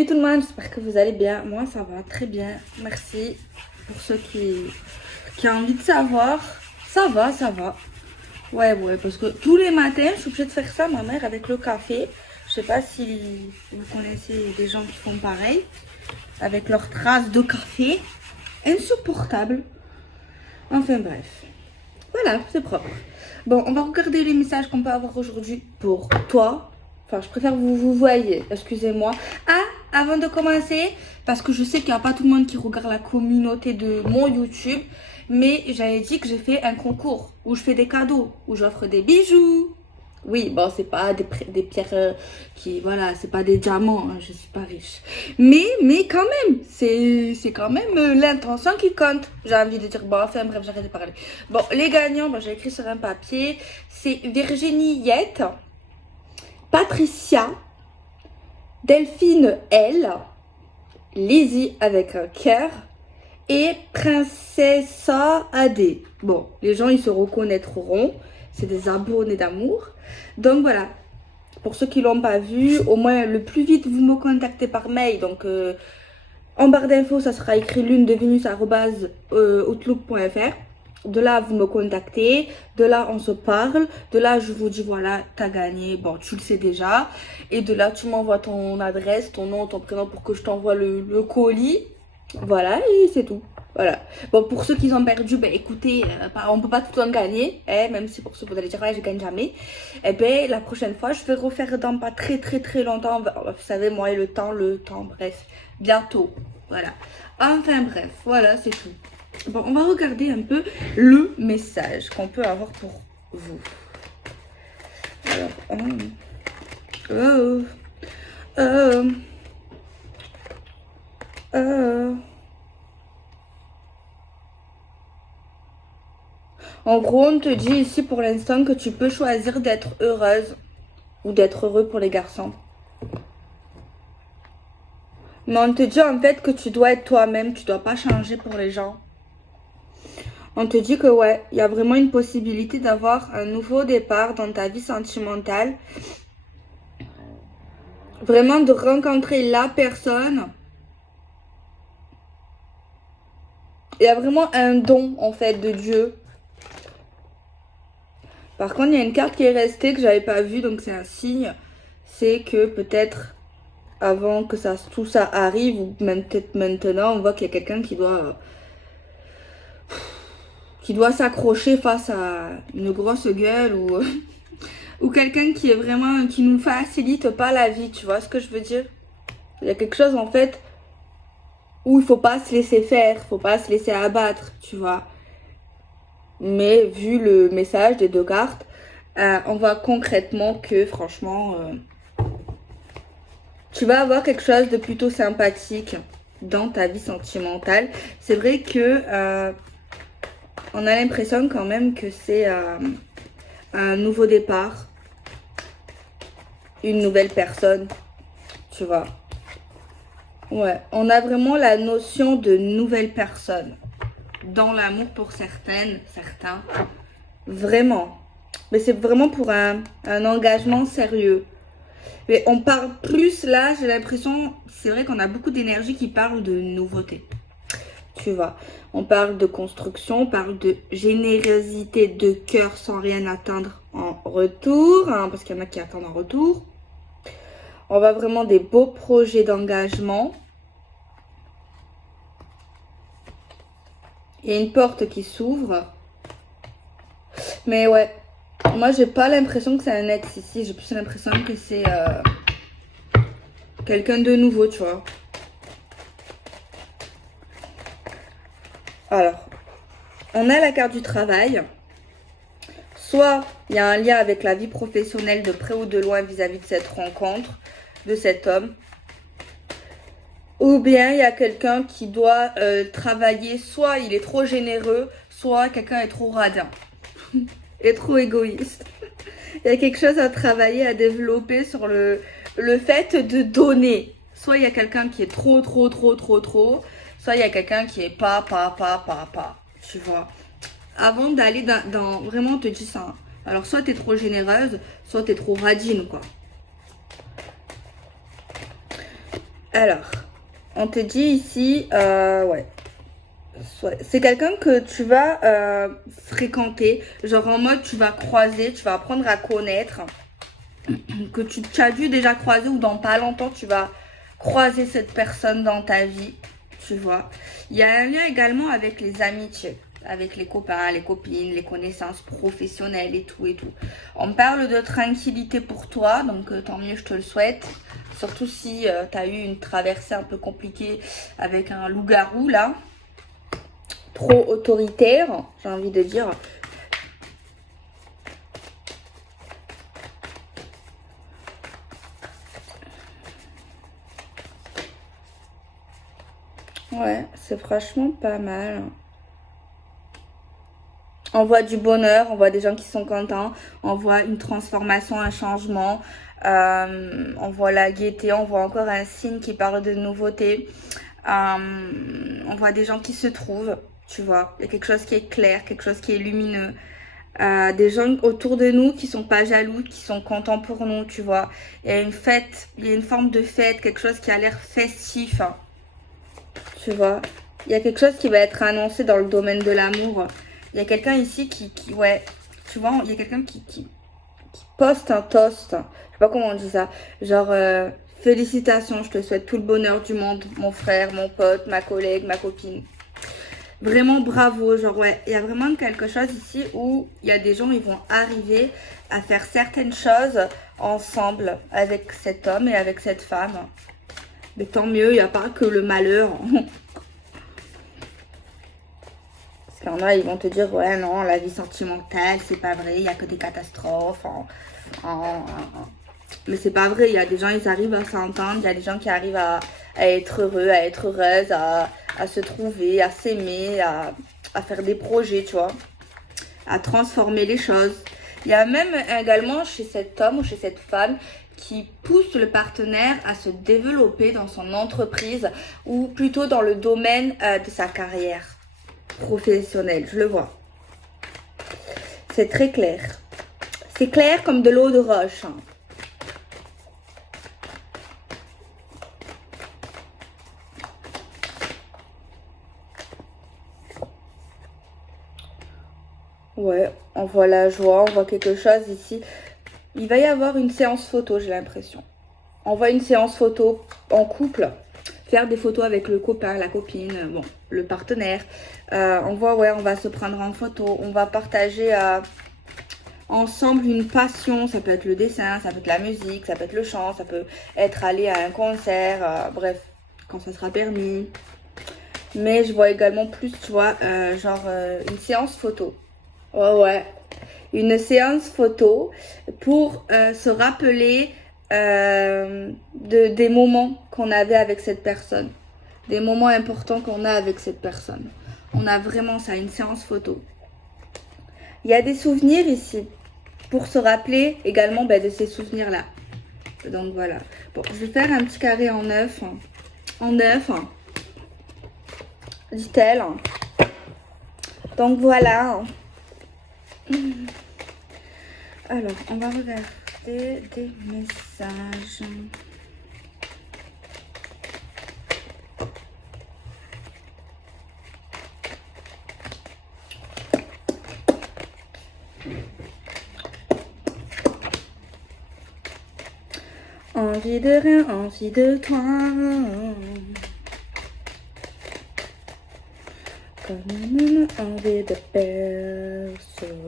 Salut tout le monde, j'espère que vous allez bien. Moi ça va très bien, merci. Pour ceux qui ont envie de savoir, ça va, ça va. Ouais, parce que tous les matins je suis obligée de faire ça, ma mère, avec le café. Je sais pas si vous connaissez des gens qui font pareil, avec leurs traces de café. Insupportable. Enfin bref, voilà, c'est propre. Bon, on va regarder les messages qu'on peut avoir aujourd'hui pour toi. Enfin, je préfère vous voyez, excusez-moi. Ah, avant de commencer, parce que je sais qu'il n'y a pas tout le monde qui regarde la communauté de mon YouTube, mais j'avais dit que j'ai fait un concours où je fais des cadeaux, où j'offre des bijoux. Oui, bon, c'est pas des pierres qui, voilà, c'est pas des diamants, hein, je suis pas riche. Mais quand même, c'est quand même l'intention qui compte. J'ai envie de dire, bon, enfin bref, j'arrête de parler. Bon, les gagnants, bon, j'ai écrit sur un papier, c'est Virginie Yette, Patricia, Delphine L, Lizzie avec un cœur et Princessa AD. Bon, les gens, ils se reconnaîtront. C'est des abonnés d'amour. Donc voilà, pour ceux qui l'ont pas vu, au moins le plus vite vous me contactez par mail. Donc en barre d'infos, ça sera écrit lunedevenus@outlook.fr. De là, vous me contactez. De là, on se parle. De là, je vous dis, voilà, t'as gagné. Bon, tu le sais déjà. Et de là, tu m'envoies ton adresse, ton nom, ton prénom pour que je t'envoie le colis. Voilà, et c'est tout. Voilà. Bon, pour ceux qui ont perdu, ben écoutez, on peut pas tout le temps gagner, hein, même si pour ceux vous allez dire, ouais, je gagne jamais. Eh ben, la prochaine fois, je vais refaire dans pas très longtemps. Vous savez, moi et le temps, bref, bientôt. Voilà. Enfin, bref, voilà, c'est tout. Bon, on va regarder un peu le message qu'on peut avoir pour vous. Alors, En gros, on te dit ici pour l'instant que tu peux choisir d'être heureuse ou d'être heureux pour les garçons. Mais on te dit en fait que tu dois être toi-même, tu dois pas changer pour les gens. On te dit que ouais, il y a vraiment une possibilité d'avoir un nouveau départ dans ta vie sentimentale. Vraiment de rencontrer la personne. Il y a vraiment un don en fait de Dieu. Par contre, il y a une carte qui est restée que j'avais pas vue, donc c'est un signe. C'est que peut-être avant que tout ça arrive, ou même peut-être maintenant, on voit qu'il y a quelqu'un qui doit s'accrocher face à une grosse gueule ou quelqu'un qui est vraiment, qui nous facilite pas la vie, tu vois ce que je veux dire? Il y a quelque chose en fait où il faut pas se laisser faire, faut pas se laisser abattre, tu vois. Mais vu le message des deux cartes, on voit concrètement que franchement, tu vas avoir quelque chose de plutôt sympathique dans ta vie sentimentale. C'est vrai que on a l'impression quand même que c'est un nouveau départ, une nouvelle personne, tu vois. Ouais, on a vraiment la notion de nouvelle personne dans l'amour pour certains. Vraiment. Mais c'est vraiment pour un engagement sérieux. Mais on parle plus là, j'ai l'impression, c'est vrai qu'on a beaucoup d'énergie qui parle de nouveauté. Tu vois, on parle de construction, on parle de générosité de cœur sans rien attendre en retour, hein, parce qu'il y en a qui attendent en retour. On va vraiment des beaux projets d'engagement. Il y a une porte qui s'ouvre. Mais ouais, moi j'ai pas l'impression que c'est un ex ici, j'ai plus l'impression que c'est quelqu'un de nouveau, tu vois. Alors, on a la carte du travail. Soit il y a un lien avec la vie professionnelle de près ou de loin vis-à-vis de cette rencontre, de cet homme. Ou bien il y a quelqu'un qui doit travailler, soit il est trop généreux, soit quelqu'un est trop radin et trop égoïste. Il y a quelque chose à travailler, à développer sur le fait de donner. Soit il y a quelqu'un qui est trop, soit il y a quelqu'un qui est pas, tu vois. Avant d'aller dans vraiment, on te dit ça. Hein. Alors, soit t'es trop généreuse, soit t'es trop radine, quoi. Alors, on te dit ici, ouais. C'est quelqu'un que tu vas fréquenter, genre en mode tu vas croiser, tu vas apprendre à connaître, que tu as dû déjà croiser ou dans pas longtemps tu vas croiser cette personne dans ta vie, tu vois. Il y a un lien également avec les amitiés, avec les copains, les copines, les connaissances professionnelles et tout et tout. On me parle de tranquillité pour toi, donc tant mieux, je te le souhaite. Surtout si tu as eu une traversée un peu compliquée avec un loup-garou là. Trop autoritaire, j'ai envie de dire. Ouais, c'est franchement pas mal. On voit du bonheur, on voit des gens qui sont contents, on voit une transformation, un changement, on voit la gaieté, on voit encore un signe qui parle de nouveauté. On voit des gens qui se trouvent, tu vois. Il y a quelque chose qui est clair, quelque chose qui est lumineux. Des gens autour de nous qui sont pas jaloux, qui sont contents pour nous, tu vois. Il y a une fête, il y a une forme de fête, quelque chose qui a l'air festif, hein, tu vois. Il y a quelque chose qui va être annoncé dans le domaine de l'amour. Il y a quelqu'un ici ouais, tu vois, il y a quelqu'un qui poste un toast. Je sais pas comment on dit ça. Genre, félicitations, je te souhaite tout le bonheur du monde, mon frère, mon pote, ma collègue, ma copine. Vraiment bravo, genre ouais, il y a vraiment quelque chose ici où il y a des gens, ils vont arriver à faire certaines choses ensemble avec cet homme et avec cette femme. Mais tant mieux, il n'y a pas que le malheur. Parce qu'il y en a, ils vont te dire, ouais, non, la vie sentimentale, c'est pas vrai, il n'y a que des catastrophes. Mais c'est pas vrai, il y a des gens, ils arrivent à s'entendre, il y a des gens qui arrivent à être heureux, à être heureuses, à se trouver, à s'aimer, à faire des projets, tu vois, à transformer les choses. Il y a même également chez cet homme ou chez cette femme qui pousse le partenaire à se développer dans son entreprise ou plutôt dans le domaine de sa carrière professionnelle, je le vois. C'est très clair. C'est clair comme de l'eau de roche, hein. Ouais, on voit la joie, on voit quelque chose ici. Il va y avoir une séance photo, j'ai l'impression. On voit une séance photo en couple. Faire des photos avec le copain, la copine, bon, le partenaire. On voit, ouais, on va se prendre en photo. On va partager ensemble une passion. Ça peut être le dessin, ça peut être la musique, ça peut être le chant, ça peut être aller à un concert. Bref, quand ça sera permis. Mais je vois également plus, tu vois, genre une séance photo. Ouais, ouais. Une séance photo pour se rappeler des moments qu'on avait avec cette personne. Des moments importants qu'on a avec cette personne. On a vraiment ça, une séance photo. Il y a des souvenirs ici pour se rappeler également de ces souvenirs-là. Donc voilà. Bon, je vais faire un petit carré en neuf. En neuf, dit-elle. Donc voilà. Alors, on va regarder des messages. Envie de rien, envie de toi. Comme une envie de personne.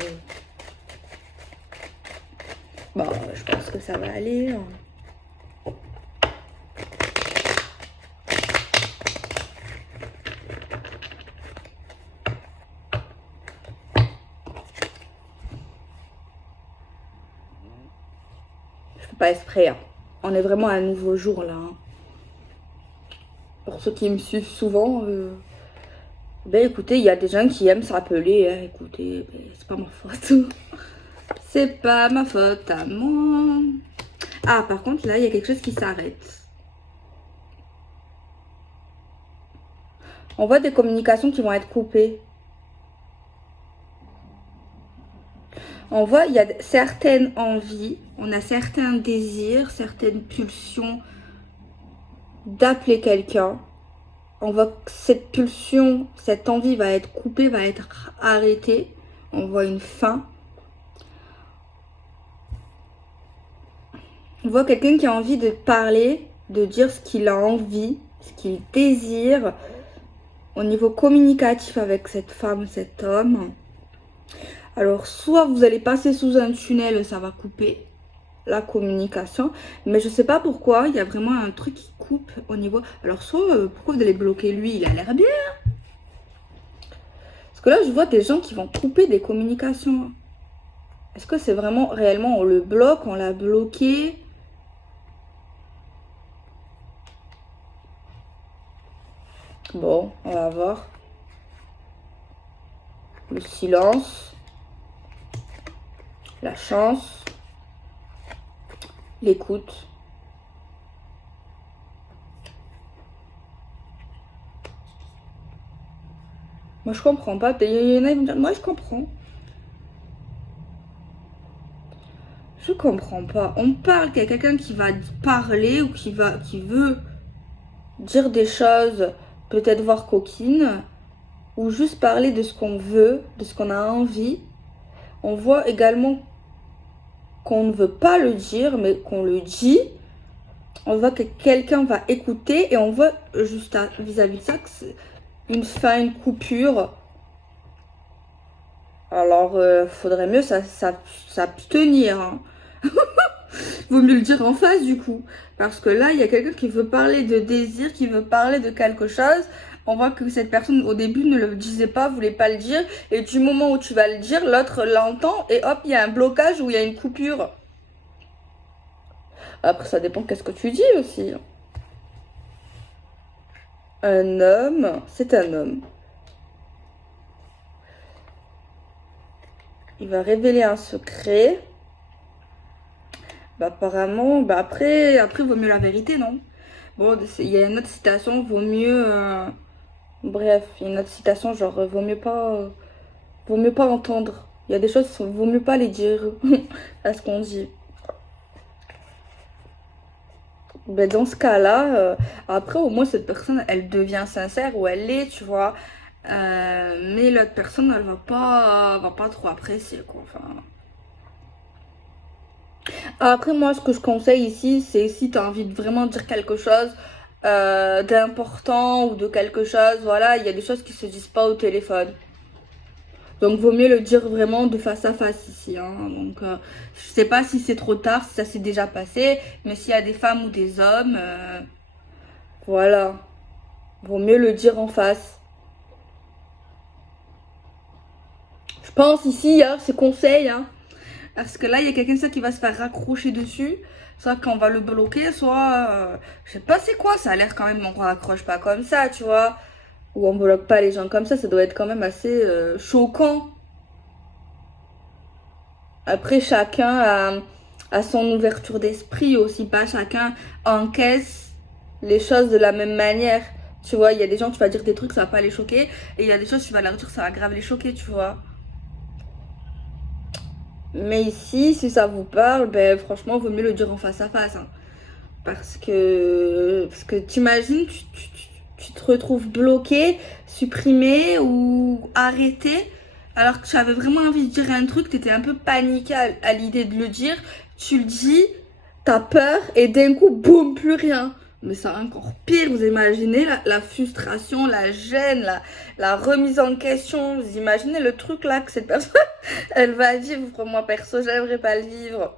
Bon, je pense que ça va aller. Je fais pas exprès, hein. On est vraiment à un nouveau jour là, hein. Pour ceux qui me suivent souvent, écoutez, il y a des gens qui aiment se rappeler, hein. Écoutez, c'est pas ma faute. C'est pas ma faute à moi. Ah, par contre, là, il y a quelque chose qui s'arrête. On voit des communications qui vont être coupées. On voit, il y a certaines envies, on a certains désirs, certaines pulsions d'appeler quelqu'un. On voit que cette pulsion, cette envie va être coupée, va être arrêtée. On voit une fin. On voit quelqu'un qui a envie de parler, de dire ce qu'il a envie, ce qu'il désire. Au niveau communicatif avec cette femme, cet homme. Alors, soit vous allez passer sous un tunnel, ça va couper la communication, mais je sais pas pourquoi, il y a vraiment un truc qui coupe au niveau. Alors, soit pourquoi vous allez bloquer lui, il a l'air bien. Parce que là, je vois des gens qui vont couper des communications. Est-ce que c'est vraiment réellement, on le bloque, on l'a bloqué? Bon, on va voir. Le silence. La chance. L'écoute. Moi, je comprends pas. Il y en a qui vont me dire, moi, je comprends. Je comprends pas. On parle qu'il y a quelqu'un qui va parler ou qui veut dire des choses, peut-être voir coquines, ou juste parler de ce qu'on veut, de ce qu'on a envie. On voit également qu'on ne veut pas le dire, mais qu'on le dit. On voit que quelqu'un va écouter et on voit juste vis-à-vis de ça que c'est une fin, une coupure. Alors, faudrait mieux s'abstenir. Hein. Vaut mieux le dire en face du coup. Parce que là, il y a quelqu'un qui veut parler de désir, qui veut parler de quelque chose. On voit que cette personne au début ne le disait pas, voulait pas le dire. Et du moment où tu vas le dire, l'autre l'entend et hop, il y a un blocage ou il y a une coupure. Après, ça dépend qu'est-ce que tu dis aussi. Un homme, c'est un homme. Il va révéler un secret. Bah, apparemment, bah après, vaut mieux la vérité, non? Bon, il y a une autre citation, vaut mieux... Bref, il y a une autre citation, genre, vaut mieux pas entendre. Il y a des choses, vaut mieux pas les dire à ce qu'on dit. Ben, dans ce cas-là, après, au moins, cette personne, elle devient sincère ou elle l'est, tu vois. Mais l'autre personne, elle va pas trop apprécier, quoi. Enfin... Après, moi, ce que je conseille ici, c'est si tu as envie de vraiment dire quelque chose d'important ou de quelque chose, voilà, il y a des choses qui se disent pas au téléphone. Donc, vaut mieux le dire vraiment de face à face ici. Hein. Donc, je sais pas si c'est trop tard, si ça s'est déjà passé, mais s'il y a des femmes ou des hommes, voilà, vaut mieux le dire en face. Je pense ici, hein, c'est conseil, hein. Parce que là, il y a quelqu'un ça qui va se faire raccrocher dessus. Soit qu'on va le bloquer, soit... je sais pas c'est quoi, ça a l'air quand même, on raccroche pas comme ça, tu vois. Ou on bloque pas les gens comme ça doit être quand même assez choquant. Après, chacun a son ouverture d'esprit aussi, pas chacun encaisse les choses de la même manière. Tu vois, il y a des gens, tu vas dire des trucs, ça va pas les choquer. Et il y a des choses, tu vas leur dire, ça va grave les choquer, tu vois. Mais ici, si ça vous parle, ben franchement, vaut mieux le dire en face à face. Hein. Parce que t'imagines, tu te retrouves bloqué, supprimé ou arrêté. Alors que tu avais vraiment envie de dire un truc, tu étais un peu paniqué à l'idée de le dire. Tu le dis, t'as peur et d'un coup, boum, plus rien. Mais c'est encore pire, vous imaginez la frustration, la gêne, la remise en question. Vous imaginez le truc là que cette personne, elle va vivre. Moi perso, j'aimerais pas le vivre.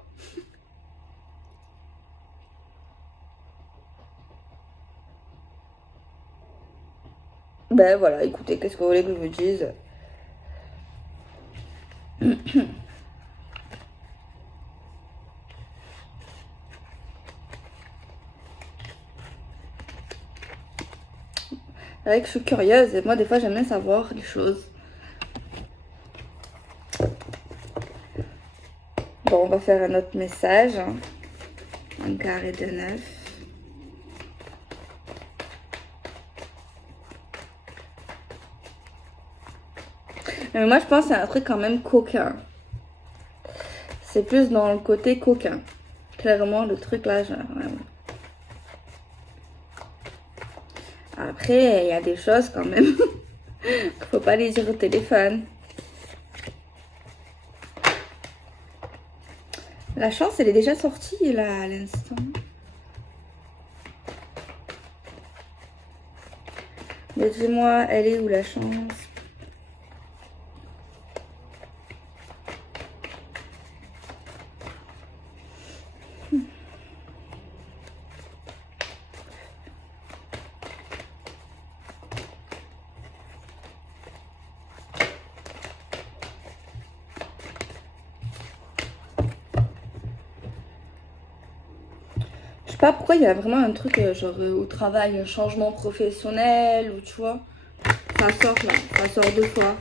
Ben voilà, écoutez, qu'est-ce que vous voulez que je vous dise? C'est vrai que je suis curieuse et moi des fois j'aime bien savoir les choses. Bon, on va faire un autre message. Hein. Un carré de 9. Mais moi je pense que c'est un truc quand même coquin. C'est plus dans le côté coquin. Clairement le truc là, genre, ouais. Après, il y a des choses quand même qu'il faut pas les dire au téléphone. La chance, elle est déjà sortie là à l'instant. Mais dis-moi, elle est où la chance? Je sais pas pourquoi il y a vraiment un truc genre au travail, un changement professionnel ou tu vois. Ça sort là, ça sort 2 fois.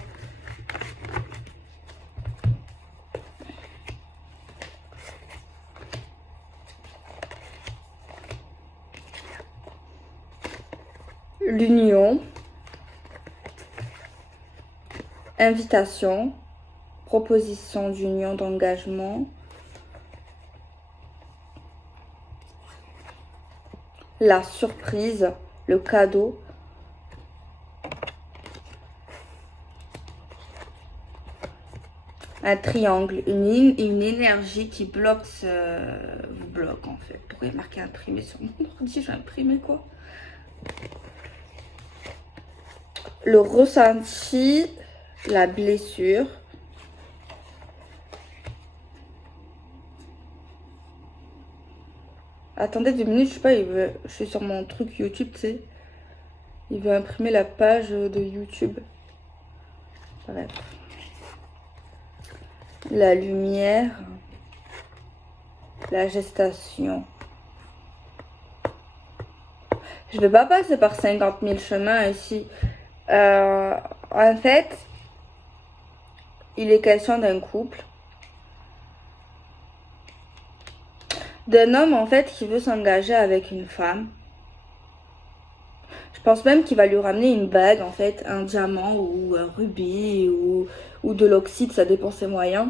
L'union, invitation, proposition d'union, d'engagement, la surprise, le cadeau, un triangle, une énergie qui bloque vous bloque en fait. Pourquoi il y a marqué imprimer sur mon ordi? Je vais imprimer quoi? Le ressenti, la blessure. Attendez 2 minutes, je sais pas, je suis sur mon truc YouTube, tu sais. Il veut imprimer la page de YouTube. Bref. La lumière, la gestation. Je vais pas passer par 50 000 chemins ici. En fait, il est question d'un couple. D'un homme, en fait, qui veut s'engager avec une femme. Je pense même qu'il va lui ramener une bague, en fait, un diamant ou un rubis ou de l'oxyde, ça dépend ses moyens.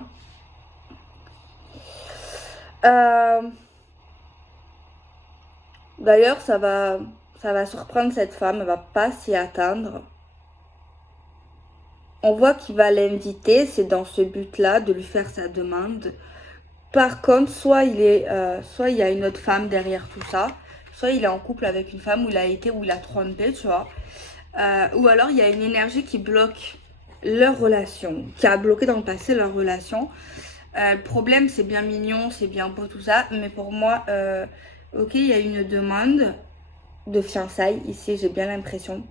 D'ailleurs, ça va surprendre cette femme, elle va pas s'y attendre. On voit qu'il va l'inviter, c'est dans ce but-là, de lui faire sa demande. Par contre, soit il y a une autre femme derrière tout ça, soit il est en couple avec une femme où il a trompé, tu vois. Ou alors il y a une énergie qui bloque leur relation, qui a bloqué dans le passé leur relation. Le problème, c'est bien mignon, c'est bien beau tout ça, mais pour moi, ok, il y a une demande de fiançailles ici, j'ai bien l'impression.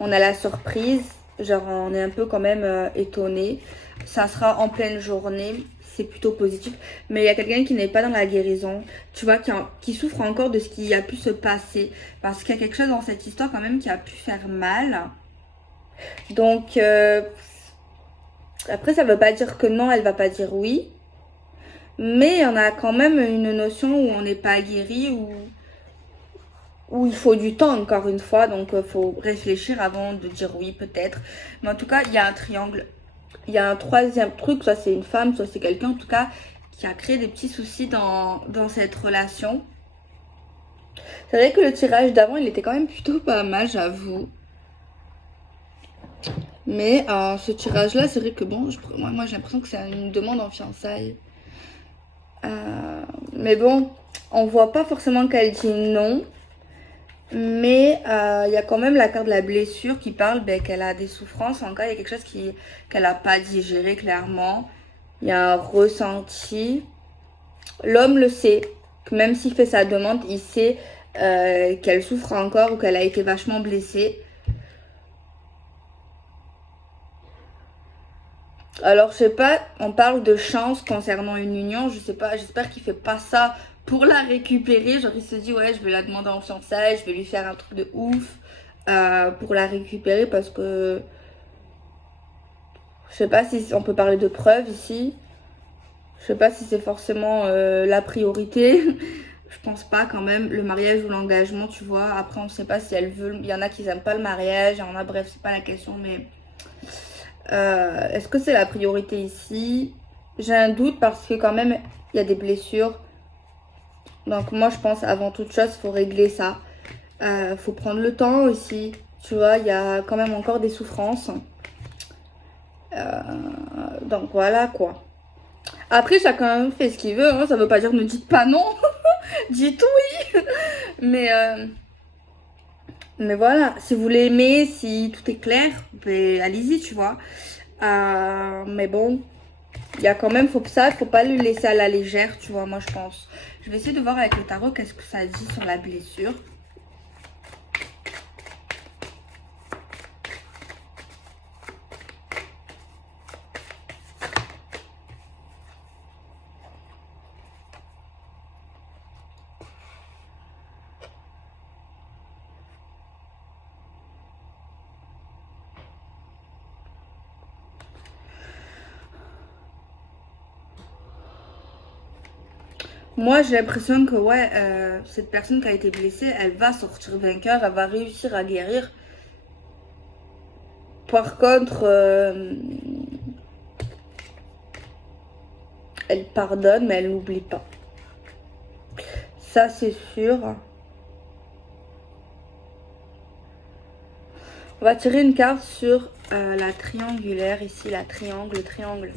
On a la surprise, genre on est un peu quand même étonné. Ça sera en pleine journée, c'est plutôt positif. Mais il y a quelqu'un qui n'est pas dans la guérison, tu vois, qui souffre encore de ce qui a pu se passer. Parce qu'il y a quelque chose dans cette histoire quand même qui a pu faire mal. Donc, après ça veut pas dire que non, elle va pas dire oui. Mais on a quand même une notion où on n'est pas guéri, où il faut du temps encore une fois, donc il faut réfléchir avant de dire oui peut-être. Mais en tout cas, il y a un triangle. Il y a un troisième truc, soit c'est une femme, soit c'est quelqu'un en tout cas qui a créé des petits soucis dans cette relation. C'est vrai que le tirage d'avant, il était quand même plutôt pas mal, j'avoue. Mais ce tirage-là, c'est vrai que bon, moi j'ai l'impression que c'est une demande en fiançailles. Mais bon, on voit pas forcément qu'elle dit non. Mais il y a quand même la carte de la blessure qui parle qu'elle a des souffrances. En cas, il y a quelque chose qu'elle n'a pas digéré clairement. Il y a un ressenti. L'homme le sait. Que même s'il fait sa demande, il sait qu'elle souffre encore ou qu'elle a été vachement blessée. Alors, je sais pas, on parle de chance concernant une union. Je sais pas, j'espère qu'il fait pas ça pour la récupérer. Genre, il se dit, ouais, je vais la demander en fiançailles, je vais lui faire un truc de ouf pour la récupérer parce que je sais pas si on peut parler de preuves ici. Je sais pas si c'est forcément la priorité. Je pense pas quand même. Le mariage ou l'engagement, tu vois. Après, on sait pas si elle veut. Il y en a qui n'aiment pas le mariage. Il y en a, bref, c'est pas la question, mais. Est-ce que c'est la priorité ici? J'ai un doute parce que quand même il y a des blessures. Donc moi je pense avant toute chose il faut régler ça. Faut prendre le temps aussi. Tu vois, il y a quand même encore des souffrances. Euh, donc voilà quoi. Après, chacun fait ce qu'il veut. Hein. Ça veut pas dire ne dites pas non. Dites oui. Mais, euh, mais voilà, si vous l'aimez, si tout est clair, ben, allez-y, tu vois. Mais bon, il y a quand même, faut pas le laisser à la légère, tu vois, moi je pense. Je vais essayer de voir avec le tarot qu'est-ce que ça dit sur la blessure. Moi, j'ai l'impression que, ouais, cette personne qui a été blessée, elle va sortir vainqueur, elle va réussir à guérir. Par contre, elle pardonne, mais elle n'oublie pas. Ça, c'est sûr. On va tirer une carte sur la triangulaire, ici, la triangle, le triangle.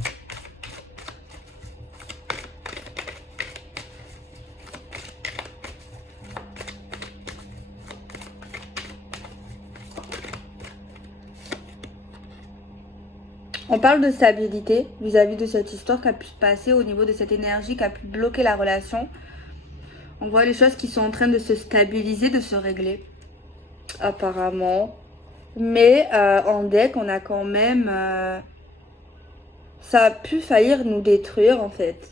On parle de stabilité vis-à-vis de cette histoire qui a pu se passer au niveau de cette énergie qui a pu bloquer la relation. On voit les choses qui sont en train de se stabiliser, de se régler, apparemment. Mais en deck, on a quand même... ça a pu faillir nous détruire, en fait.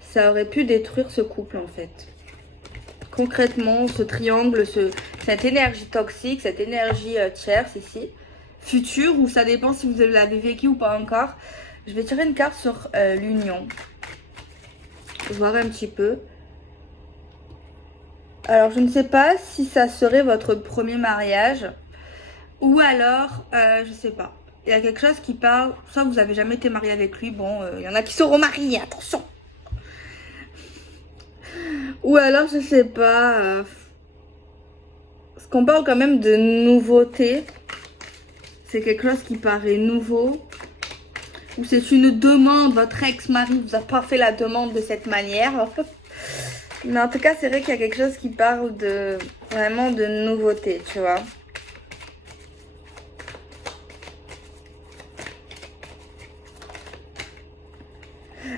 Ça aurait pu détruire ce couple, en fait. Concrètement, ce triangle, cette énergie toxique, cette énergie tierce ici, future, ou ça dépend si vous l'avez vécu ou pas encore. Je vais tirer une carte sur l'union. Voir un petit peu. Alors, je ne sais pas si ça serait votre premier mariage. Ou alors, je sais pas. Il y a quelque chose qui parle. Soit vous avez jamais été marié avec lui. Bon, il y en a qui se remarient, attention. Ou alors, je sais pas. Parce qu'on parle quand même de nouveauté. C'est quelque chose qui paraît nouveau. Ou c'est une demande. Votre ex-mari vous a pas fait la demande de cette manière. Mais en tout cas, c'est vrai qu'il y a quelque chose qui parle de vraiment de nouveauté, tu vois.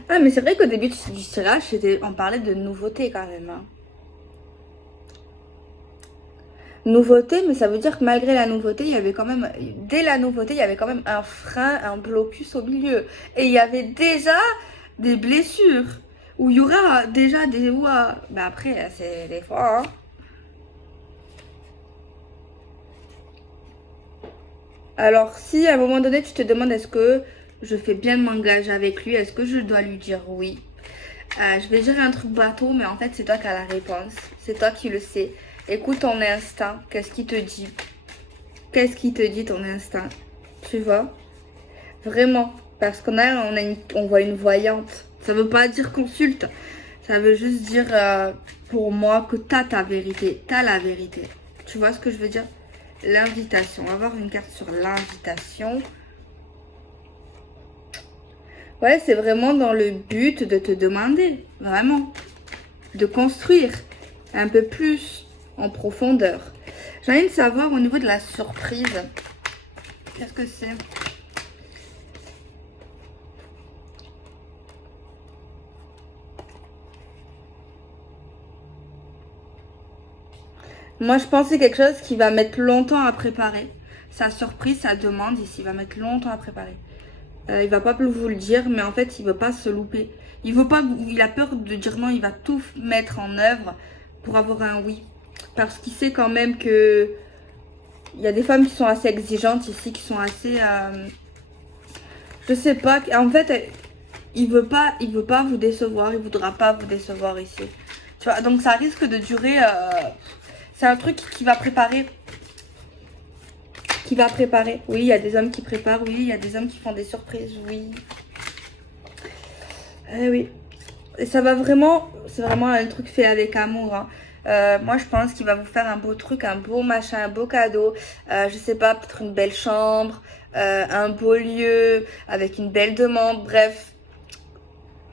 Ah, mais c'est vrai qu'au début du tirage, on parlait de nouveauté quand même. Hein. Nouveauté, mais ça veut dire que malgré la nouveauté, il y avait quand même, dès la nouveauté, il y avait quand même un frein, un blocus au milieu. Et il y avait déjà des blessures. Où il y aura déjà des... Ouah. Mais après, c'est des fois... Hein. Alors, si à un moment donné, tu te demandes est-ce que je fais bien de m'engager avec lui, est-ce que je dois lui dire oui? Je vais dire un truc bateau, mais en fait, c'est toi qui as la réponse. C'est toi qui le sais. Écoute ton instinct. Qu'est-ce qu'il te dit? Qu'est-ce qui te dit ton instinct? Tu vois? Vraiment. Parce on voit une voyante. Ça veut pas dire consulte. Ça veut juste dire pour moi que t'as ta vérité. T'as la vérité. Tu vois ce que je veux dire? L'invitation. On va voir une carte sur l'invitation. Ouais, c'est vraiment dans le but de te demander. Vraiment. De construire un peu plus en profondeur. J'ai envie de savoir au niveau de la surprise. Qu'est-ce que c'est? Moi, je pense que c'est quelque chose qui va mettre longtemps à préparer. Sa surprise, sa demande ici, il va mettre longtemps à préparer. Il va pas vous le dire, mais en fait, il veut pas se louper. Il veut pas, il a peur de dire non, il va tout mettre en œuvre pour avoir un oui. Parce qu'il sait quand même que il y a des femmes qui sont assez exigeantes ici, qui sont assez... je sais pas, en fait, il veut pas vous décevoir, il voudra pas vous décevoir ici. Tu vois, donc ça risque de durer... c'est un truc qui va préparer. Qui va préparer. Oui, il y a des hommes qui préparent, oui, il y a des hommes qui font des surprises, oui. Oui. Et ça va vraiment... C'est vraiment un truc fait avec amour, hein. Moi, je pense qu'il va vous faire un beau truc, un beau machin, un beau cadeau. Je sais pas, peut-être une belle chambre, un beau lieu, avec une belle demande. Bref,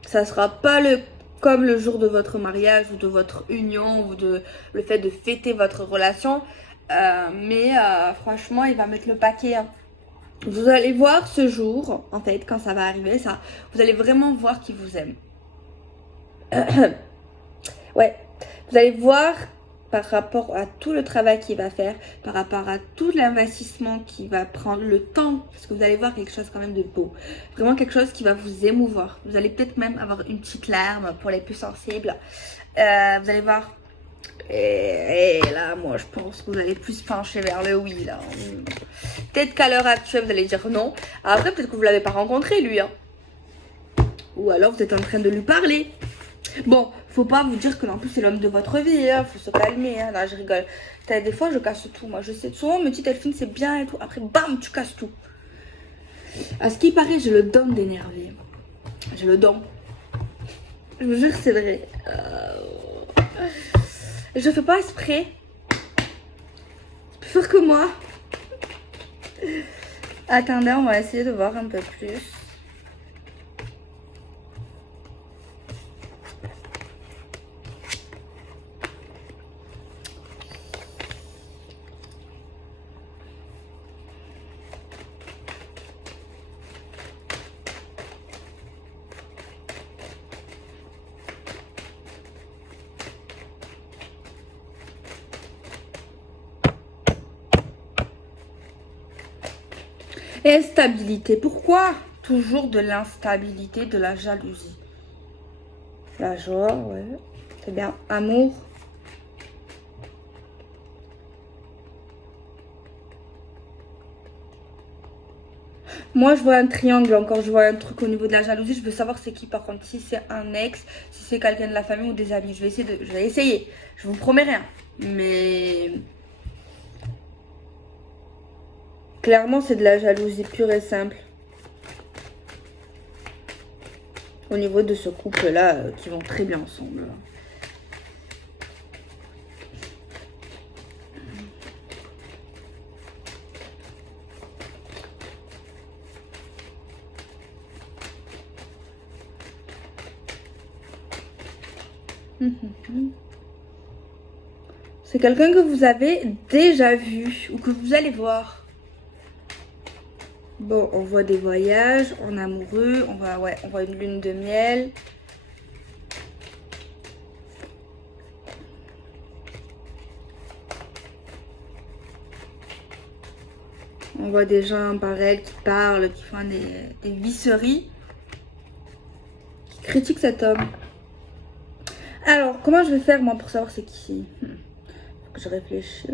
ça sera pas comme le jour de votre mariage ou de votre union ou de le fait de fêter votre relation. Mais franchement, il va mettre le paquet, hein. Vous allez voir ce jour, en fait, quand ça va arriver, ça, vous allez vraiment voir qu'il vous aime. Ouais, vous allez voir par rapport à tout le travail qu'il va faire, par rapport à tout l'investissement qu'il va prendre, le temps, parce que vous allez voir quelque chose quand même de beau. Vraiment quelque chose qui va vous émouvoir. Vous allez peut-être même avoir une petite larme pour les plus sensibles. Vous allez voir. Et là, moi, je pense que vous allez plus pencher vers le oui, là. Peut-être qu'à l'heure actuelle, vous allez dire non. Après, peut-être que vous ne l'avez pas rencontré, lui, hein. Ou alors, vous êtes en train de lui parler. Bon, faut pas vous dire que non plus c'est l'homme de votre vie, hein. Faut se calmer, hein. Là, je rigole. Des fois, je casse tout. Moi, je sais souvent, me dit Delphine, c'est bien et tout. Après, bam, tu casses tout. À ce qui paraît, j'ai le don d'énerver. J'ai le don. Je vous jure que c'est vrai. Je fais pas exprès. C'est plus fort que moi. Attendez, on va essayer de voir un peu plus. Instabilité. Pourquoi toujours de l'instabilité, de la jalousie? La joie, ouais. C'est bien. Amour. Moi, je vois un triangle encore. Je vois un truc au niveau de la jalousie. Je veux savoir c'est qui par contre. Si c'est un ex, si c'est quelqu'un de la famille ou des amis. Je vais essayer. Je vous promets rien. Mais clairement, c'est de la jalousie pure et simple. Au niveau de ce couple-là, qui vont très bien ensemble. C'est quelqu'un que vous avez déjà vu ou que vous allez voir. Bon, on voit des voyages, en amoureux, on voit une lune de miel. On voit des gens pareils qui parlent, qui font des visseries, qui critiquent cet homme. Alors, comment je vais faire moi pour savoir c'est qui? Faut que je réfléchisse.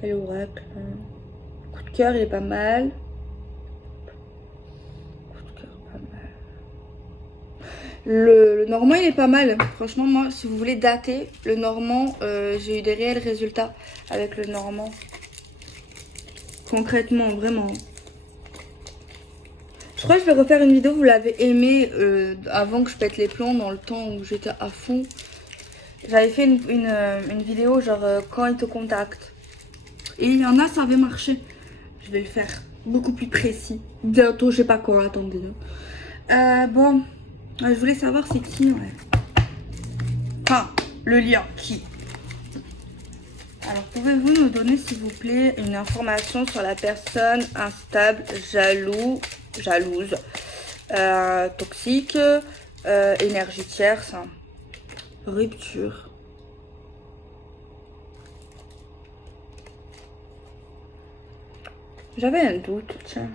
Quel oracle? Coup de cœur, il est pas mal. Le normand il est pas mal. Franchement moi si vous voulez dater le normand, j'ai eu des réels résultats avec le normand. Concrètement vraiment. Je crois que je vais refaire une vidéo, vous l'avez aimé avant que je pète les plombs dans le temps où j'étais à fond. J'avais fait une vidéo genre quand il te contacte. Et il y en a ça avait marché. Je vais le faire beaucoup plus précis. Bientôt je sais pas quoi, attendez. Bon. Je voulais savoir c'est qui, ouais. Enfin, le lien, qui. Alors, pouvez-vous nous donner, s'il vous plaît, une information sur la personne instable, jalouse, toxique, énergie tierce, rupture. J'avais un doute, tiens.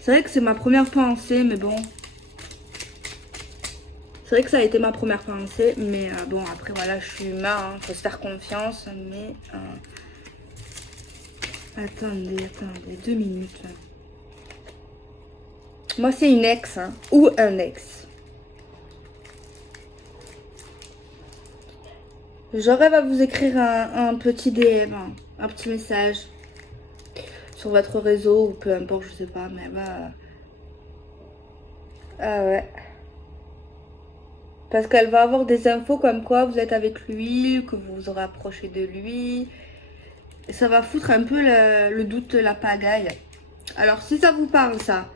C'est vrai que c'est ma première pensée, mais bon. C'est vrai que ça a été ma première pensée, mais bon, après, voilà, je suis humain, hein, faut se faire confiance, mais... Attendez, 2 minutes. Moi, c'est une ex, hein, ou un ex. Je rêve à vous écrire un petit DM, hein, un petit message. Sur votre réseau, ou peu importe, je sais pas, mais bah... Ah ouais. Parce qu'elle va avoir des infos comme quoi vous êtes avec lui, que vous vous rapprochez de lui. Et ça va foutre un peu le doute, la pagaille. Alors si ça vous parle ça,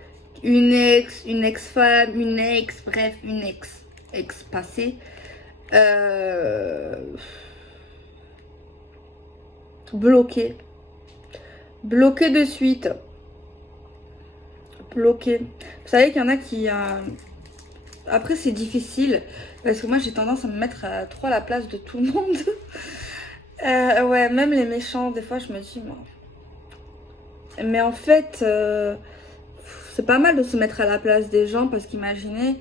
une ex-femme, une ex, bref, une ex passée. Bloqué. Bloqué de suite. Bloqué. Vous savez qu'il y en a qui... Après, c'est difficile. Parce que moi, j'ai tendance à me mettre trop à la place de tout le monde. Ouais, même les méchants, des fois, je me dis... Mais en fait, c'est pas mal de se mettre à la place des gens. Parce qu'imaginez,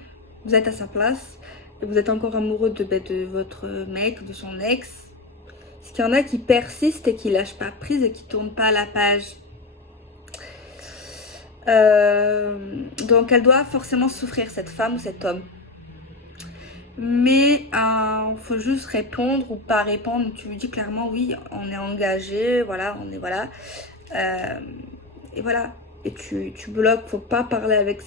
vous êtes à sa place. Et vous êtes encore amoureux de votre mec, de son ex. Parce qu'il y en a qui persistent et qui lâchent pas prise et qui tournent pas la page. Donc elle doit forcément souffrir, cette femme ou cet homme. Mais faut juste répondre ou pas répondre. Tu lui dis clairement oui, on est engagé, voilà, on est voilà. Et voilà. Et tu bloques, faut pas parler avec...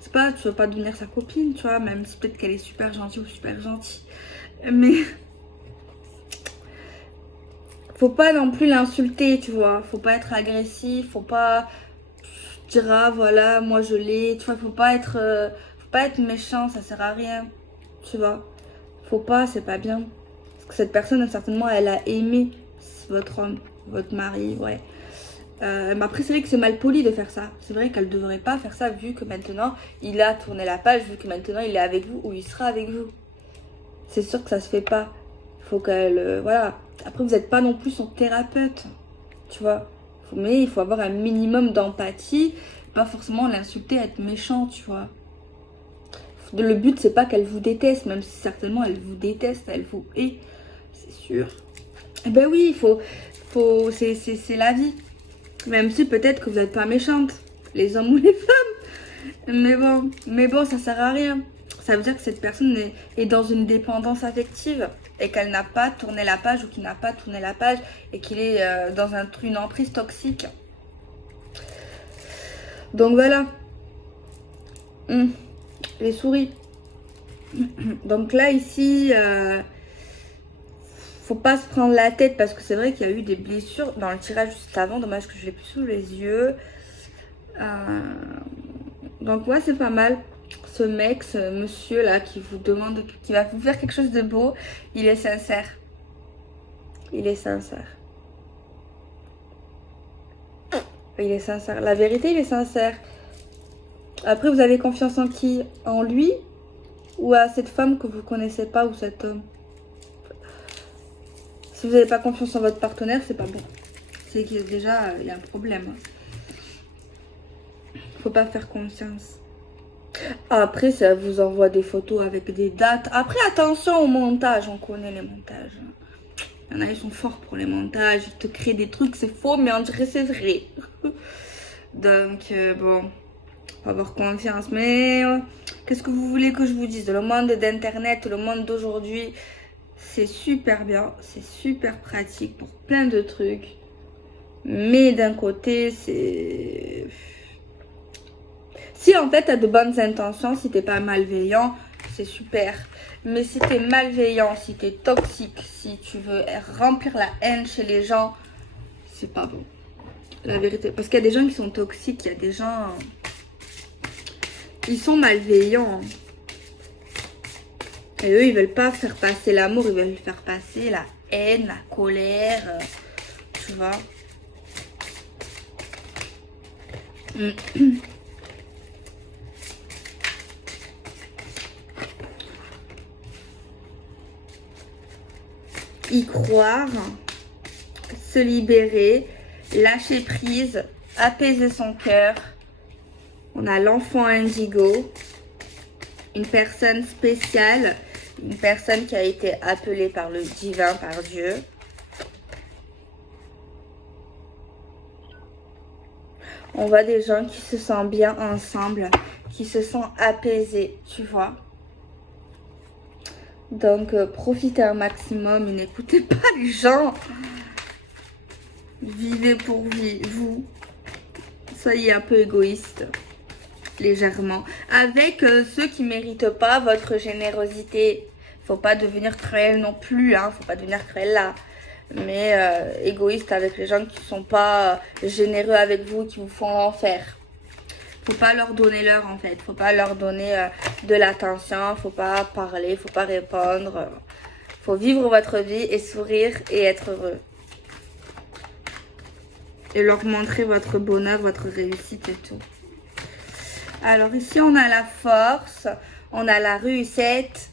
C'est pas, tu veux pas devenir sa copine, tu vois, même si peut-être qu'elle est super gentille ou super gentille. Mais... faut pas non plus l'insulter, tu vois. Faut pas être agressif, faut pas dire ah voilà, moi je l'ai, tu vois. Faut pas être méchant, ça sert à rien, tu vois. Faut pas, c'est pas bien. Parce que cette personne, certainement, elle a aimé votre homme, votre mari, ouais. Mais après, c'est vrai que c'est mal poli de faire ça. C'est vrai qu'elle devrait pas faire ça vu que maintenant, il a tourné la page, vu que maintenant, il est avec vous ou il sera avec vous. C'est sûr que ça se fait pas. Faut qu'elle... voilà. Après, vous n'êtes pas non plus son thérapeute, tu vois. Mais il faut avoir un minimum d'empathie. Pas forcément l'insulter, être méchant, tu vois. Le but, c'est pas qu'elle vous déteste, même si certainement elle vous déteste, elle vous hait, c'est sûr. Eh ben oui, c'est la vie. Même si peut-être que vous n'êtes pas méchante, les hommes ou les femmes. Mais bon, ça sert à rien. Ça veut dire que cette personne est dans une dépendance affective et qu'elle n'a pas tourné la page ou qu'il n'a pas tourné la page et qu'il est dans une emprise toxique. Donc voilà. Les souris. Donc là, ici, faut pas se prendre la tête parce que c'est vrai qu'il y a eu des blessures dans le tirage juste avant. Dommage que je l'ai plus sous les yeux. Donc ouais, c'est pas mal. Ce mec, ce monsieur là qui vous demande, qui va vous faire quelque chose de beau, il est sincère. Il est sincère. Il est sincère. La vérité, il est sincère. Après, vous avez confiance en qui? En lui ou à cette femme que vous connaissez pas ou cet homme? Si vous n'avez pas confiance en votre partenaire, c'est pas bon. C'est qu'il y a déjà il y a un problème. Faut pas faire confiance. Après, ça vous envoie des photos avec des dates. Après, attention au montage. On connaît les montages. Il y en a, ils sont forts pour les montages. Ils te créent des trucs, c'est faux, mais on dirait c'est vrai. Donc, bon, faut avoir confiance. Mais qu'est-ce que vous voulez que je vous dise? Le monde d'Internet, le monde d'aujourd'hui, c'est super bien. C'est super pratique pour plein de trucs. Mais d'un côté, c'est... Si en fait t'as de bonnes intentions, si t'es pas malveillant, c'est super. Mais si t'es malveillant, si t'es toxique, si tu veux remplir la haine chez les gens, c'est pas bon. La vérité. Parce qu'il y a des gens qui sont toxiques, il y a des gens... ils sont malveillants. Et eux, ils veulent pas faire passer l'amour, ils veulent faire passer la haine, la colère, tu vois. Y croire, se libérer, lâcher prise, apaiser son cœur. On a l'enfant indigo, une personne spéciale, une personne qui a été appelée par le divin, par Dieu. On voit des gens qui se sentent bien ensemble, qui se sentent apaisés, tu vois. Donc, profitez un maximum et n'écoutez pas les gens. Vivez pour vous. Soyez un peu égoïste. légèrement. Avec ceux qui méritent pas votre générosité. Faut pas devenir cruel non plus, hein. Faut pas devenir cruel là. Mais égoïste avec les gens qui sont pas généreux avec vous, qui vous font l'enfer. Faut pas leur donner l'heure en fait. Faut pas leur donner de l'attention. Faut pas parler. Faut pas répondre. Faut vivre votre vie et sourire et être heureux. Et leur montrer votre bonheur, votre réussite et tout. Alors ici on a la force, on a la réussite,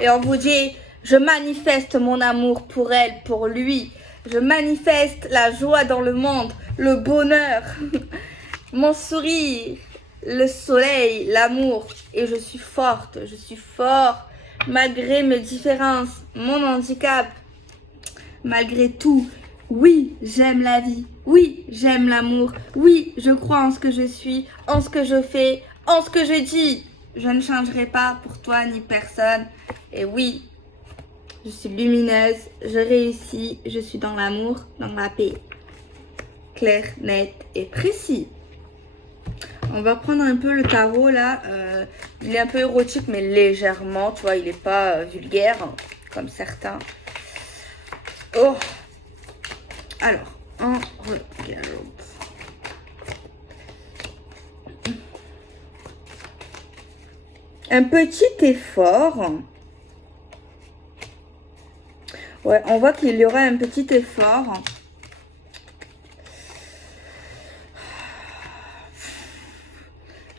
et on vous dit, je manifeste mon amour pour elle, pour lui. Je manifeste la joie dans le monde, le bonheur, mon sourire, le soleil, l'amour. Et je suis forte, je suis fort, malgré mes différences, mon handicap, malgré tout. Oui, j'aime la vie. Oui, j'aime l'amour. Oui, je crois en ce que je suis, en ce que je fais, en ce que je dis. Je ne changerai pas pour toi ni personne. Et oui, je suis lumineuse, je réussis, je suis dans l'amour, dans la paix. Clair, net et précis. On va prendre un peu le tarot là. Il est un peu érotique mais légèrement, tu vois, il n'est pas vulgaire hein, comme certains. Oh! Alors, on regarde. Un petit effort. Ouais, on voit qu'il y aura un petit effort.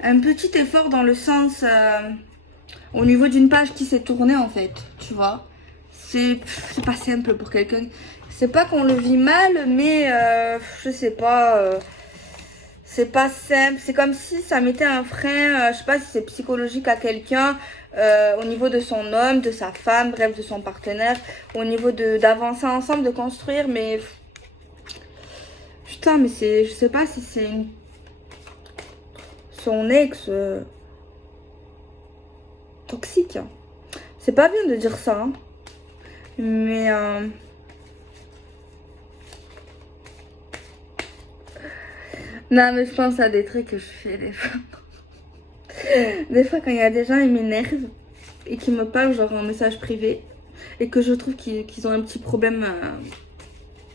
Un petit effort dans le sens au niveau d'une page qui s'est tournée en fait, tu vois. C'est pas simple pour quelqu'un. C'est pas qu'on le vit mal, mais je sais pas. C'est pas simple. C'est comme si ça mettait un frein, je sais pas si c'est psychologique à quelqu'un, au niveau de son homme, de sa femme, bref, de son partenaire, au niveau d'avancer ensemble, de construire, mais putain, mais c'est, je sais pas si c'est son ex toxique. C'est pas bien de dire ça, hein. Mais non, mais je pense à des trucs que je fais des fois. Des fois, quand il y a des gens, ils m'énervent et qui me parlent genre en message privé et que je trouve qu'ils ont un petit problème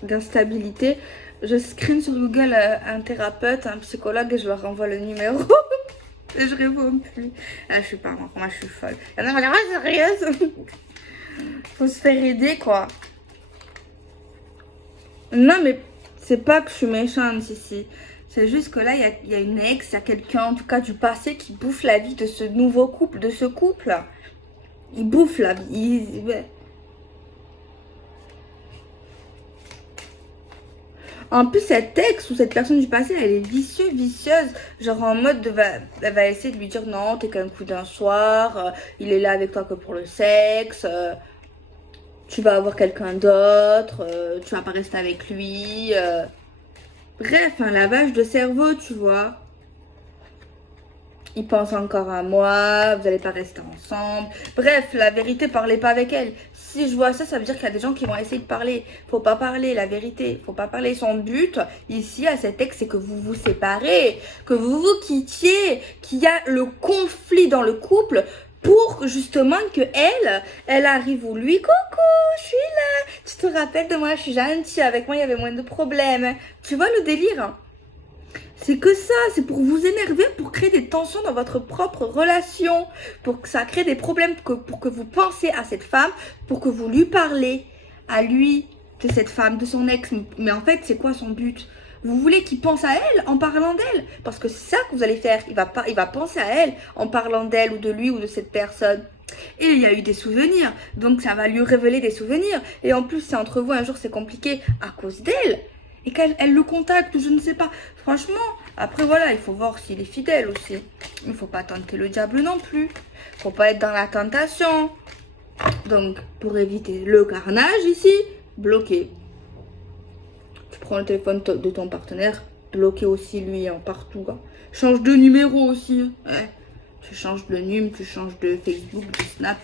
d'instabilité, je screen sur Google un thérapeute, un psychologue et je leur renvoie le numéro. Et je réponds plus. Ah, je suis pas moi, je suis folle. Il y en a qui disent, sérieuse. Faut se faire aider, quoi. Non, mais c'est pas que je suis méchante ici. C'est juste que là, il y a une ex, il y a quelqu'un, en tout cas du passé, qui bouffe la vie de ce nouveau couple, de ce couple. Il bouffe la vie. En plus, cette ex ou cette personne du passé, elle est vicieuse. Genre en mode, elle va essayer de lui dire non, t'es qu'un coup d'un soir, il est là avec toi que pour le sexe, tu vas avoir quelqu'un d'autre, tu vas pas rester avec lui. Bref, un lavage de cerveau, tu vois. Il pense encore à moi, vous n'allez pas rester ensemble. Bref, la vérité, parlez pas avec elle. Si je vois ça, ça veut dire qu'il y a des gens qui vont essayer de parler. Faut pas parler, la vérité. Faut pas parler. Son but, ici, à cet ex, c'est que vous vous séparez, que vous vous quittiez, qu'il y a le conflit dans le couple pour justement que elle arrive où lui, coucou, je suis là. Tu te rappelles de moi, je suis gentille. Avec moi, il y avait moins de problèmes. Tu vois le délire? C'est que ça, c'est pour vous énerver, pour créer des tensions dans votre propre relation, pour que ça crée des problèmes, pour que vous pensez à cette femme, pour que vous lui parlez, à lui, de cette femme, de son ex. Mais en fait, c'est quoi son but? Vous voulez qu'il pense à elle en parlant d'elle? Parce que c'est ça que vous allez faire, il va penser à elle en parlant d'elle ou de lui ou de cette personne. Et il y a eu des souvenirs, donc ça va lui révéler des souvenirs. Et en plus, c'est entre vous, un jour c'est compliqué à cause d'elle. Et qu'elle le contacte ou je ne sais pas. Franchement, après voilà, il faut voir s'il est fidèle aussi. Il ne faut pas tenter le diable non plus. Il ne faut pas être dans la tentation. Donc, pour éviter le carnage ici, bloquer. Tu prends le téléphone de ton partenaire, bloquer aussi lui hein, partout. Hein. Change de numéro aussi. Hein. Ouais. Tu changes de numéro, tu changes de Facebook, de Snap.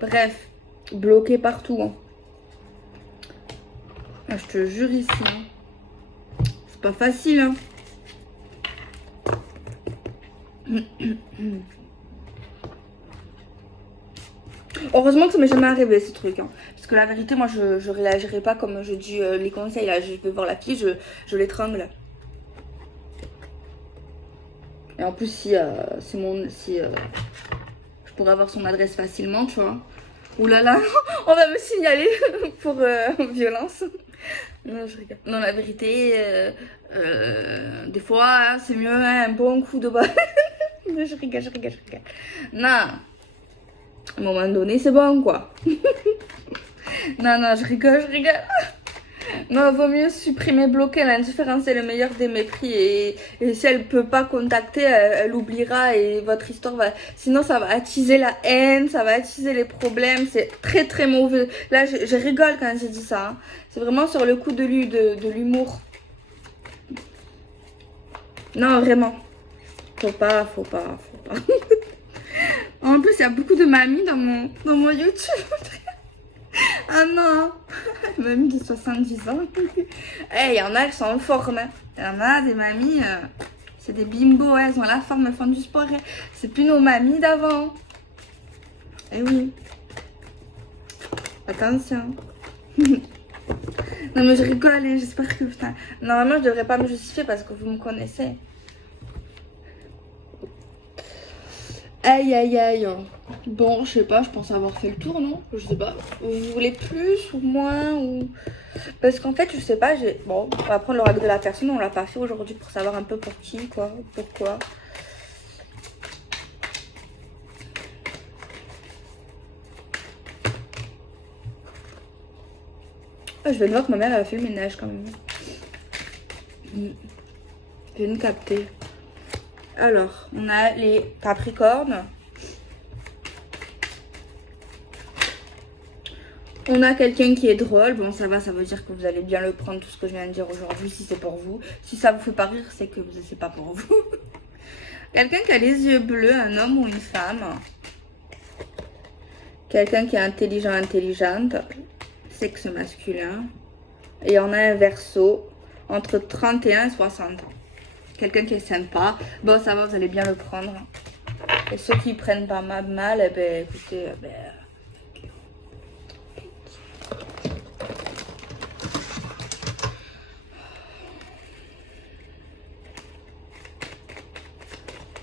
Bref, bloquer partout. Hein. Ah, je te jure ici. Hein. Pas facile, hein. Heureusement que ça m'est jamais arrivé ce truc. Hein. Parce que la vérité, moi je réagirais pas comme je dis les conseils. Là, je vais voir la fille, je l'étrangle. Et en plus, si je pourrais avoir son adresse facilement, tu vois. Ouh là là, on va me signaler pour violence. Non, je rigole. Non, la vérité, des fois, c'est mieux hein, un bon coup de balle. Je rigole. Non, à un moment donné, c'est bon, quoi. Non, je rigole. Non, vaut mieux supprimer, bloquer. L'indifférence est le meilleur des mépris. Et si elle peut pas contacter, elle oubliera et votre histoire va... Sinon, ça va attiser la haine, ça va attiser les problèmes. C'est très, très mauvais. Là, je rigole quand j'ai dit ça. Hein. C'est vraiment sur le coup de l'humour. Non, vraiment. Faut pas. En plus, il y a beaucoup de mamies dans mon YouTube. Ah non, mamie de 70 ans. Il y en a, elles sont en forme. Il y en a des mamies, c'est des bimbos, elles ont la forme, elles font du sport. C'est plus nos mamies d'avant. Eh oui. Attention. Non mais je rigole, j'espère que... Putain. Normalement, je devrais pas me justifier parce que vous me connaissez. Aïe. Bon, je sais pas, je pense avoir fait le tour, non? Je sais pas. Vous voulez plus ou moins ou... Parce qu'en fait, je sais pas, bon, on va prendre le règle de la personne, on l'a pas fait aujourd'hui pour savoir un peu pour qui, quoi, pourquoi. Ah, je vais voir que ma mère elle a fait le ménage quand même. Je viens de capter. Alors, on a les Capricornes. On a quelqu'un qui est drôle. Bon, ça va, ça veut dire que vous allez bien le prendre, tout ce que je viens de dire aujourd'hui, si c'est pour vous. Si ça vous fait pas rire, c'est que c'est pas pour vous. Quelqu'un qui a les yeux bleus, un homme ou une femme. Quelqu'un qui est intelligent, intelligente. Sexe masculin. Et on a un verso entre 31 et 60 ans. Quelqu'un qui est sympa. Bon, ça va, vous allez bien le prendre. Et ceux qui prennent pas mal, eh ben, écoutez,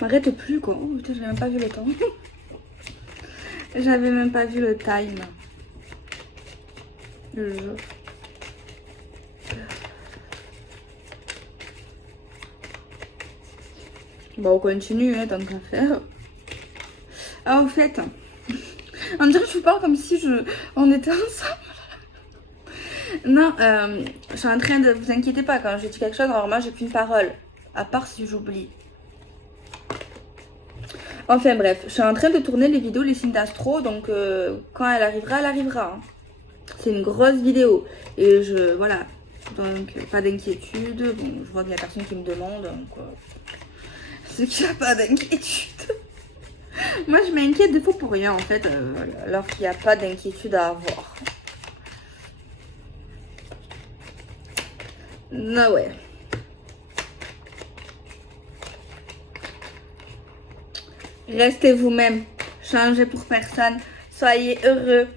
m'arrête plus, quoi. Oh, putain, j'avais même pas vu le temps. J'avais même pas vu le time. Le jeu. Bon, on continue, hein, tant qu'à faire. Ah, au fait, on dirait que je parle comme si on était ensemble. Non, je suis en train de... Vous inquiétez pas, quand je dis quelque chose, normalement, j'ai qu'une parole. À part si j'oublie. Enfin bref, je suis en train de tourner les vidéos, les signes d'astro. Donc, quand elle arrivera, Hein. C'est une grosse vidéo. Et voilà. Donc, pas d'inquiétude. Bon, je vois qu'il y a personne qui me demande. Donc, c'est qu'il n'y a pas d'inquiétude. Moi, je m'inquiète des fois pour rien, en fait. Alors qu'il n'y a pas d'inquiétude à avoir. Non, ouais. Restez vous-même. Changez pour personne. Soyez heureux.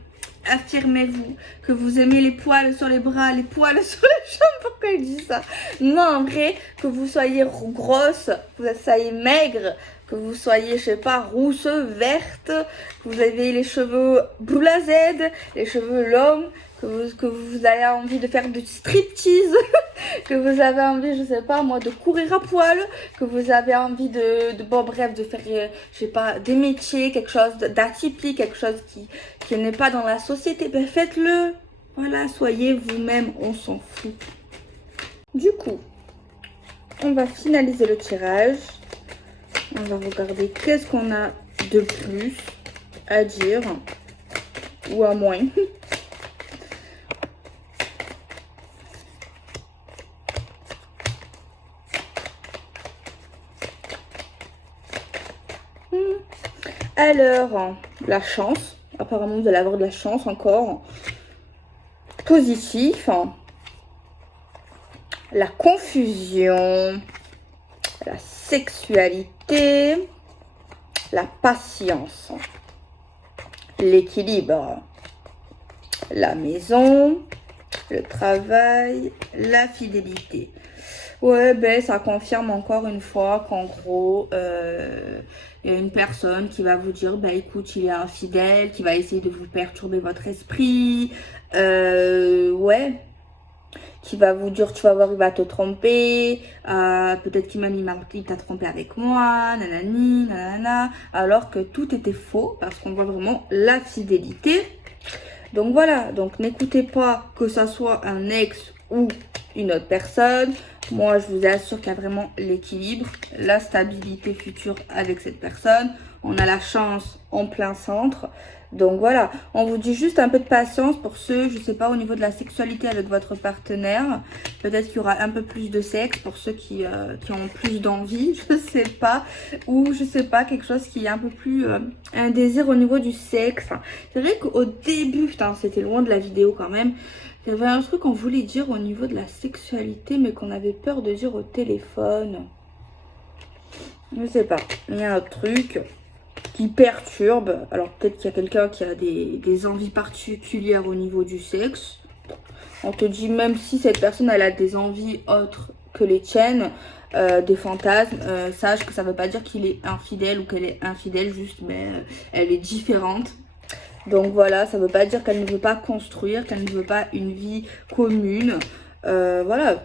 Affirmez-vous que vous aimez les poils sur les bras, les poils sur les jambes. Pourquoi il dit ça? Non, en vrai, que vous soyez grosse, que vous soyez maigre, que vous soyez, je sais pas, rousse, verte, que vous avez les cheveux boule à Z, les cheveux longs, que vous avez envie de faire du striptease, que vous avez envie, je sais pas moi, de courir à poil, que vous avez envie bon bref, de faire, je sais pas, des métiers, quelque chose d'atypique, quelque chose qui n'est pas dans la société, ben faites-le. Voilà, soyez vous-même, on s'en fout. Du coup, on va finaliser le tirage. On va regarder qu'est-ce qu'on a de plus à dire ou à moins. Alors, la chance. Apparemment, vous allez avoir de la chance encore. Positif. La confusion. La sexualité. la patience, l'équilibre, la maison, le travail, la fidélité. Ouais, ben ça confirme encore une fois qu'en gros, il y a une personne qui va vous dire, ben écoute, il est infidèle, qui va essayer de vous perturber votre esprit. Ouais, qui va vous dire, tu vas voir, il va te tromper. Peut-être qu'il même il t'a trompé avec moi, nanani, nanana. Alors que tout était faux, parce qu'on voit vraiment la fidélité. Donc voilà, donc n'écoutez pas que ça soit un ex ou une autre personne. Moi, je vous assure qu'il y a vraiment l'équilibre, la stabilité future avec cette personne. On a la chance en plein centre. Donc voilà, on vous dit juste un peu de patience pour ceux, je sais pas, au niveau de la sexualité avec votre partenaire. Peut-être qu'il y aura un peu plus de sexe pour ceux qui ont plus d'envie, je sais pas. Ou je sais pas, quelque chose qui est un peu plus un désir au niveau du sexe. C'est vrai qu'au début, putain, c'était loin de la vidéo quand même. Il y avait un truc qu'on voulait dire au niveau de la sexualité, mais qu'on avait peur de dire au téléphone. Je sais pas, il y a un truc qui perturbe. Alors peut-être qu'il y a quelqu'un qui a des envies particulières au niveau du sexe. On te dit, même si cette personne elle a des envies autres que les tiennes, des fantasmes, sache que ça veut pas dire qu'il est infidèle ou qu'elle est infidèle, juste mais elle est différente. Donc voilà, ça veut pas dire qu'elle ne veut pas construire, qu'elle ne veut pas une vie commune. Voilà.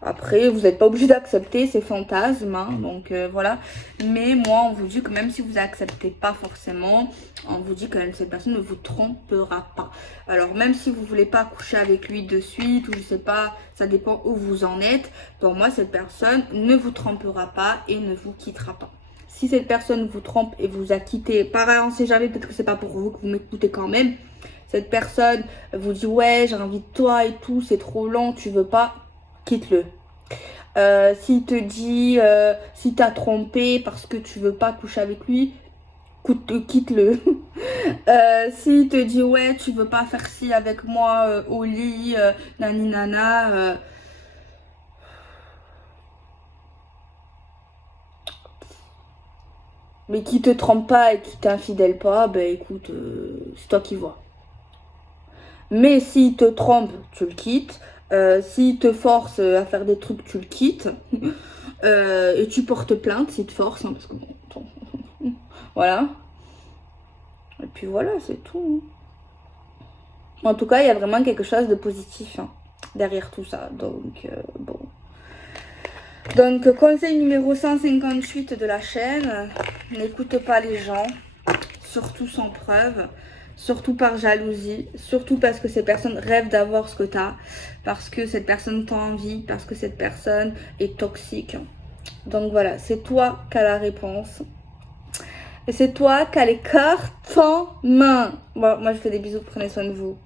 Après, vous n'êtes pas obligé d'accepter ces fantasmes, hein, donc voilà. Mais moi, on vous dit que même si vous n'acceptez pas forcément, on vous dit que cette personne ne vous trompera pas. Alors, même si vous voulez pas coucher avec lui de suite, ou je sais pas, ça dépend où vous en êtes. Pour moi, cette personne ne vous trompera pas et ne vous quittera pas. Si cette personne vous trompe et vous a quitté, pareil, on sait jamais, peut-être que c'est pas pour vous, que vous m'écoutez quand même. Cette personne vous dit, ouais, j'ai envie de toi et tout, c'est trop long, tu veux pas, quitte-le. S'il te dit, si t'as trompé parce que tu veux pas coucher avec lui, quitte-le. S'il te dit, ouais, tu veux pas faire ci avec moi au lit, nani nana, mais qui te trompe pas et qui t'infidèle pas, ben écoute, c'est toi qui vois. Mais s'il te trompe, tu le quittes. S'il te force à faire des trucs, tu le quittes. Et tu portes plainte s'il te force, hein, parce que bon, voilà. Et puis voilà, c'est tout. En tout cas, il y a vraiment quelque chose de positif hein, derrière tout ça. Donc, bon. Donc, conseil numéro 158 de la chaîne, n'écoute pas les gens, surtout sans preuve, surtout par jalousie, surtout parce que ces personnes rêvent d'avoir ce que tu as, parce que cette personne t'a envie, parce que cette personne est toxique. Donc voilà, c'est toi qui as la réponse. Et c'est toi qui as les cartes en main. Bon, moi je fais des bisous, prenez soin de vous.